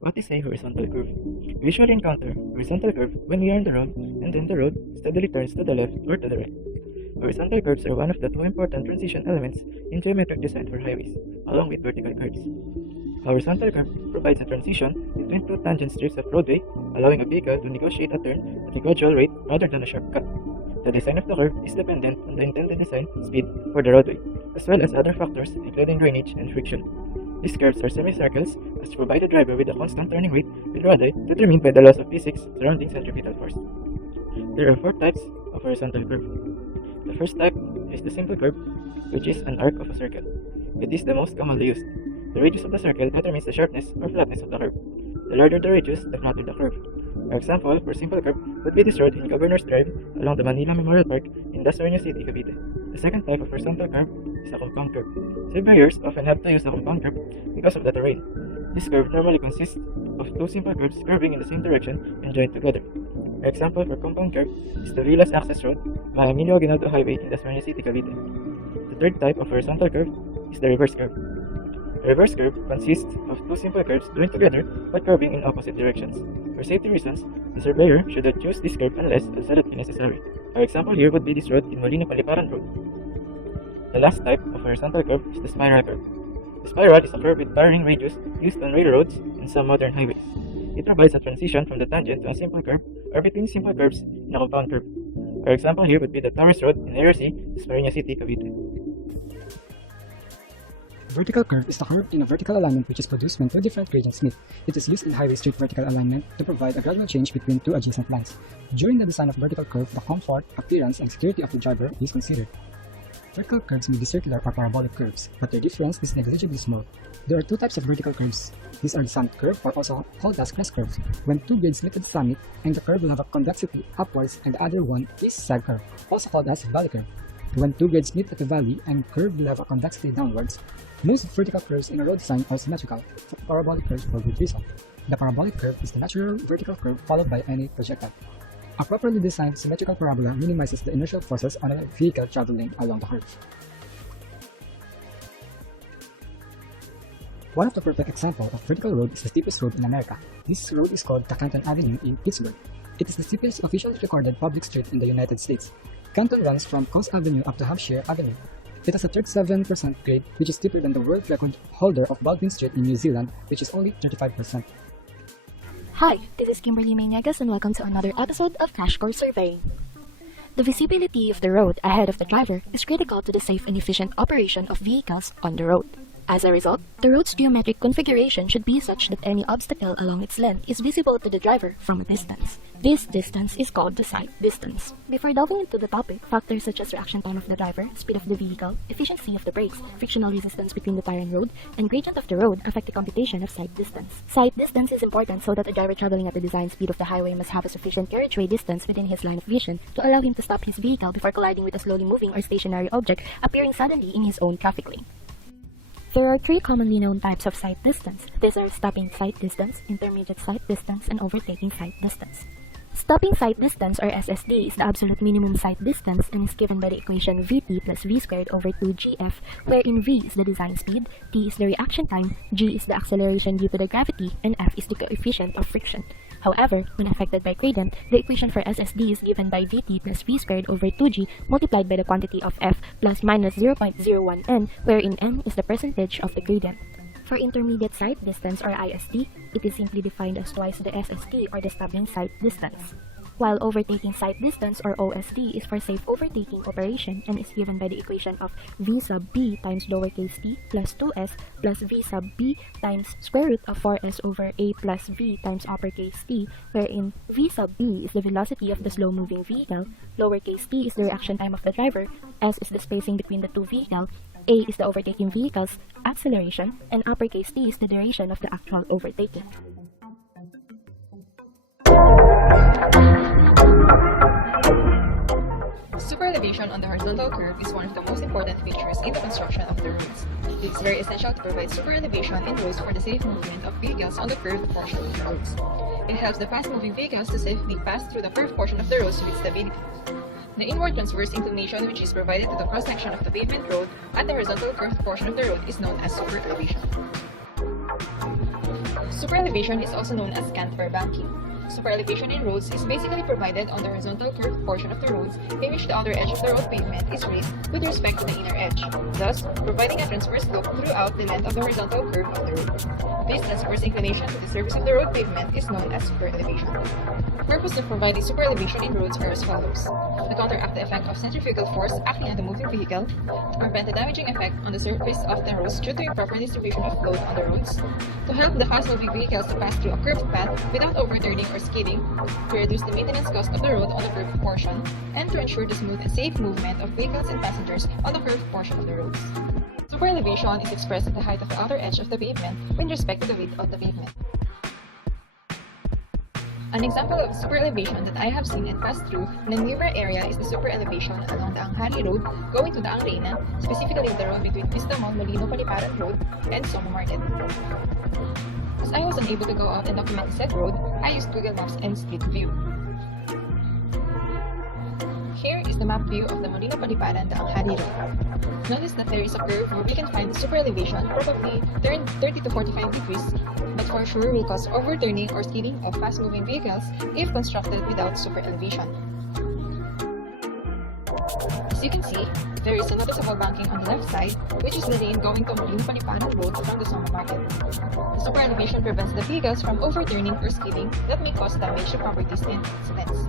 What is a horizontal curve? We usually encounter a horizontal curve when we are on the road and then the road steadily turns to the left or to the right. Horizontal curves are one of the two important transition elements in geometric design for highways, along with vertical curves. A horizontal curve provides a transition between two tangent strips of roadway, allowing a vehicle to negotiate a turn at a gradual rate rather than a sharp cut. The design of the curve is dependent on the intended design speed for the roadway, as well as other factors including drainage and friction. These curves are semicircles as to provide the driver with a constant turning rate with radi determined by the laws of physics surrounding centripetal force. There are four types of horizontal curve. The first type is the simple curve, which is an arc of a circle. It is the most commonly used. The radius of the circle determines the sharpness or flatness of the curve. The larger the radius, the flatter the curve. For example, for simple curve would be this road in Governor's Drive along the Manila Memorial Park in Las Vegas City, Cavite. The second type of horizontal curve is a compound curve. Surveyors often have to use a compound curve because of the terrain. This curve normally consists of two simple curves curving in the same direction and joined together. An example for compound curve is the Villas Access Road via Emilio Aguinaldo Highway in Las Vegas City, Cavite. The third type of horizontal curve is the reverse curve. A reverse curve consists of two simple curves joined together but curving in opposite directions. For safety reasons, the surveyor should not choose this curve unless absolutely necessary. Our example here would be this road in Molina Paliparan Road. The last type of horizontal curve is the spiral curve. The spiral is a curve with varying radius used on railroads and some modern highways. It provides a transition from the tangent to a simple curve or between simple curves in a compound curve. Our example here would be the Towers Road in ARC, Las Vegas City, Cavite. Vertical curve is the curve in a vertical alignment which is produced when two different gradients meet. It is used in highway street vertical alignment to provide a gradual change between two adjacent lines. During the design of vertical curve, the comfort, appearance, and security of the driver is considered. Vertical curves may be circular or parabolic curves, but their difference is negligibly small. There are two types of vertical curves. These are the summit curve, or also called as crest curves, when two grades meet at the summit, and the curve will have a convexity upwards, and the other one is side curve, also called as valley curve. When two grades meet at the valley and curve will have a convexity downwards. Most vertical curves in a road design are symmetrical, parabolic curves for good reason. The parabolic curve is the natural vertical curve followed by any projectile. A properly designed symmetrical parabola minimizes the inertial forces on a vehicle traveling along the curve. One of the perfect examples of vertical road is the steepest road in America. This road is called the Canton Avenue in Pittsburgh. It is the steepest officially recorded public street in the United States. Canton runs from Coast Avenue up to Hampshire Avenue. It has a 37% grade, which is steeper than the world record holder of Baldwin Street in New Zealand, which is only 35%. Hi, this is Kimberly Mae Niegas and welcome to another episode of Crash Course Survey. The visibility of the road ahead of the driver is critical to the safe and efficient operation of vehicles on the road. As a result, the road's geometric configuration should be such that any obstacle along its length is visible to the driver from a distance. This distance is called the sight distance. Before delving into the topic, factors such as reaction time of the driver, speed of the vehicle, efficiency of the brakes, frictional resistance between the tire and road, and gradient of the road affect the computation of sight distance. Sight distance is important so that a driver traveling at the design speed of the highway must have a sufficient carriageway distance within his line of vision to allow him to stop his vehicle before colliding with a slowly moving or stationary object appearing suddenly in his own traffic lane. There are three commonly known types of sight distance. These are stopping sight distance, intermediate sight distance, and overtaking sight distance. Stopping sight distance, or SSD, is the absolute minimum sight distance and is given by the equation Vt plus v squared over 2gf, wherein v is the design speed, t is the reaction time, g is the acceleration due to the gravity, and f is the coefficient of friction. However, when affected by gradient, the equation for SSD is given by Vt plus v squared over 2g multiplied by the quantity of f plus minus 0.01 n, wherein n is the percentage of the gradient. For intermediate sight distance, or ISD, it is simply defined as twice the SSD, or the stopping sight distance. While overtaking sight distance, or OSD, is for safe overtaking operation and is given by the equation of v sub b times lowercase t plus 2s plus v sub b times square root of 4s over a plus v times uppercase t, wherein v sub b is the velocity of the slow-moving vehicle, lowercase t is the reaction time of the driver, s is the spacing between the two vehicles, a is the overtaking vehicle's acceleration, and uppercase t is the duration of the actual overtaking. Superelevation on the horizontal curve is one of the most important features in the construction of the roads. It is very essential to provide superelevation in roads for the safe movement of vehicles on the curved portion of the roads. It helps the fast-moving vehicles to safely pass through the curved portion of the roads with stability. The inward transverse inclination which is provided to the cross-section of the pavement road at the horizontal curved portion of the road is known as superelevation. Superelevation is also known as cantilever banking. Superelevation in roads is basically provided on the horizontal curved portion of the roads in which the outer edge of the road pavement is raised with respect to the inner edge, thus providing a transverse slope throughout the length of the horizontal curve of the road. This transverse inclination to the surface of the road pavement is known as superelevation. Purpose of providing superelevation in roads are as follows: to counteract the effect of centrifugal force acting on the moving vehicle, to prevent the damaging effect on the surface of the roads due to improper distribution of load on the roads, to help the fast-moving vehicles to pass through a curved path without overturning or skidding, to reduce the maintenance cost of the road on the curved portion, and to ensure the smooth and safe movement of vehicles and passengers on the curved portion of the roads. Superelevation is expressed as the height of the outer edge of the pavement with respect to the width of the pavement. An example of superelevation that I have seen and passed through in the nearby area is the superelevation along the Anghari Road going to the Angrena, specifically the road between Vista Mall Molino Paliparan Road and Somo Market. As I was unable to go out and document said road, I used Google Maps and Street View. Here is the map view of the Molino Paliparan, the Anghari Road. Notice that there is a curve where we can find the superelevation probably turned 30 to 45 degrees, but for sure will cause overturning or skidding of fast-moving vehicles if constructed without superelevation. As you can see, there is a noticeable banking on the left side, which is the lane going to Molino Paliparan Road from the Somo Market. The superelevation prevents the vehicles from overturning or skidding that may cause damage to properties and accidents.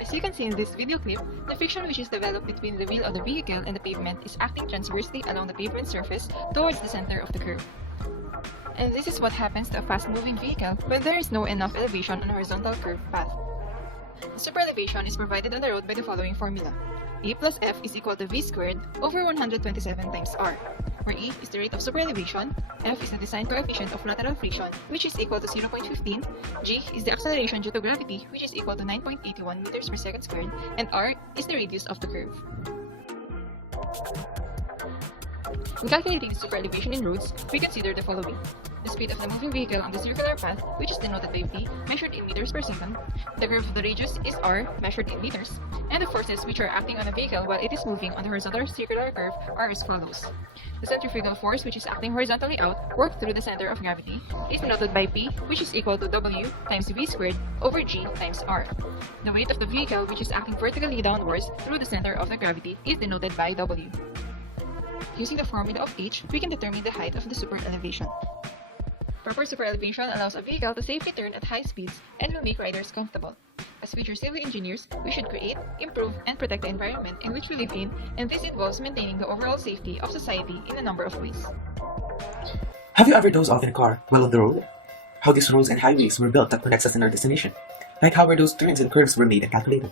As you can see in this video clip, the friction which is developed between the wheel of the vehicle and the pavement is acting transversely along the pavement surface towards the center of the curve. And this is what happens to a fast-moving vehicle when there is no enough elevation on a horizontal curved path. The superelevation is provided on the road by the following formula. E plus F is equal to V squared over 127 times R, where E is the rate of superelevation, F is the design coefficient of lateral friction, which is equal to 0.15, G is the acceleration due to gravity, which is equal to 9.81 meters per second squared, and R is the radius of the curve. In calculating the superelevation in roads, we consider the following. The speed of the moving vehicle on the circular path, which is denoted by V, measured in meters per second. The curve of the radius is R, measured in meters. And the forces which are acting on the vehicle while it is moving on the horizontal circular curve are as follows. The centrifugal force, which is acting horizontally out, worked through the center of gravity, is denoted by P, which is equal to W times V squared over G times R. The weight of the vehicle, which is acting vertically downwards through the center of the gravity, is denoted by W. Using the formula of H, we can determine the height of the superelevation. Proper superelevation allows a vehicle to safely turn at high speeds and will make riders comfortable. As future civil engineers, we should create, improve, and protect the environment in which we live in, and this involves maintaining the overall safety of society in a number of ways. Have you ever dozed off in a car while on the road? How these roads and highways were built that connects us in our destination? Like how were those turns and curves were made and calculated?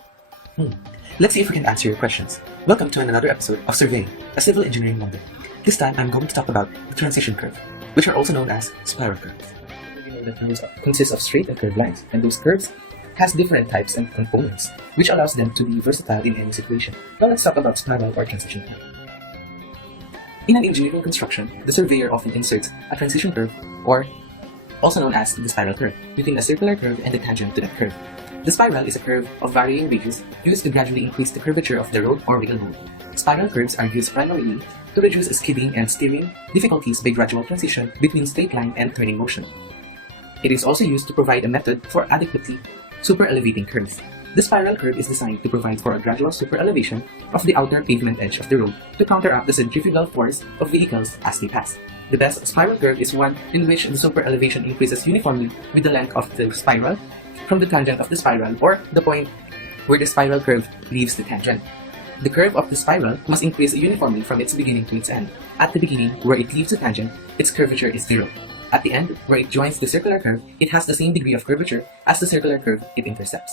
Let's see if we can answer your questions. Welcome to another episode of Surveying, a civil engineering wonder. This time I'm going to talk about the transition curve, which are also known as spiral curves. You know that roads consist of straight and curved lines, and those curves has different types and components, which allows them to be versatile in any situation. Now let's talk about spiral or transition curve. In an engineering construction, the surveyor often inserts a transition curve, or also known as the spiral curve, between a circular curve and the tangent to that curve. The spiral is a curve of varying radius used to gradually increase the curvature of the road or railroad. Spiral curves are used primarily to reduce skidding and steering difficulties by gradual transition between straight line and turning motion. It is also used to provide a method for adequately superelevating curves. The spiral curve is designed to provide for a gradual superelevation of the outer pavement edge of the road to counteract the centrifugal force of vehicles as they pass. The best spiral curve is one in which the superelevation increases uniformly with the length of the spiral from the tangent of the spiral, or the point where the spiral curve leaves the tangent. The curve of the spiral must increase uniformly from its beginning to its end. At the beginning, where it leaves the tangent, its curvature is 0. At the end, where it joins the circular curve, it has the same degree of curvature as the circular curve it intercepts.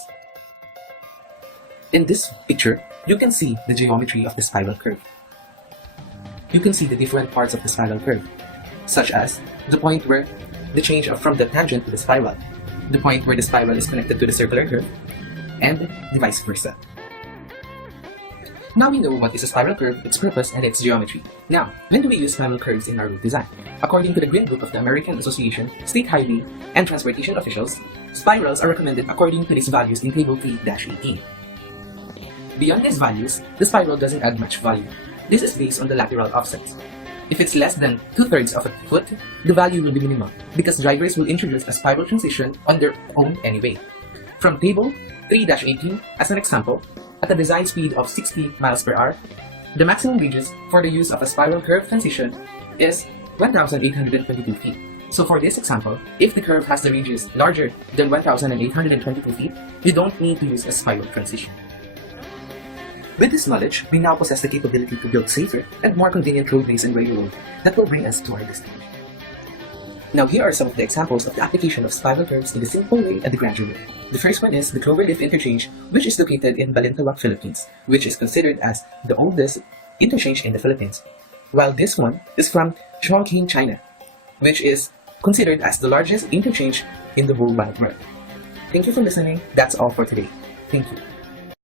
In this picture, you can see the geometry of the spiral curve. You can see the different parts of the spiral curve, such as the point where the change from the tangent to the spiral, the point where the spiral is connected to the circular curve, and the vice versa. Now we know what is a spiral curve, its purpose, and its geometry. Now, when do we use spiral curves in our road design? According to the Green Book of the American Association, State Highway, and Transportation Officials, spirals are recommended according to these values in Table 3-18. Beyond these values, the spiral doesn't add much value. This is based on the lateral offsets. If it's less than 2/3 of a foot, the value will be minimal because drivers will introduce a spiral transition on their own anyway. From table 3-18, as an example, at a design speed of 60 miles per hour, the maximum ranges for the use of a spiral curve transition is 1,822 feet. So for this example, if the curve has the ranges larger than 1,822 feet, you don't need to use a spiral transition. With this knowledge, we now possess the capability to build safer and more convenient roadways and railroads that will bring us to our destination. Now here are some of the examples of the application of spiral curves in the simple way and the gradual way. The first one is the Cloverleaf Interchange, which is located in Balintawak, Philippines, which is considered as the oldest interchange in the Philippines. While this one is from Chongqing, China, which is considered as the largest interchange in the whole wide world. Thank you for listening. That's all for today. Thank you.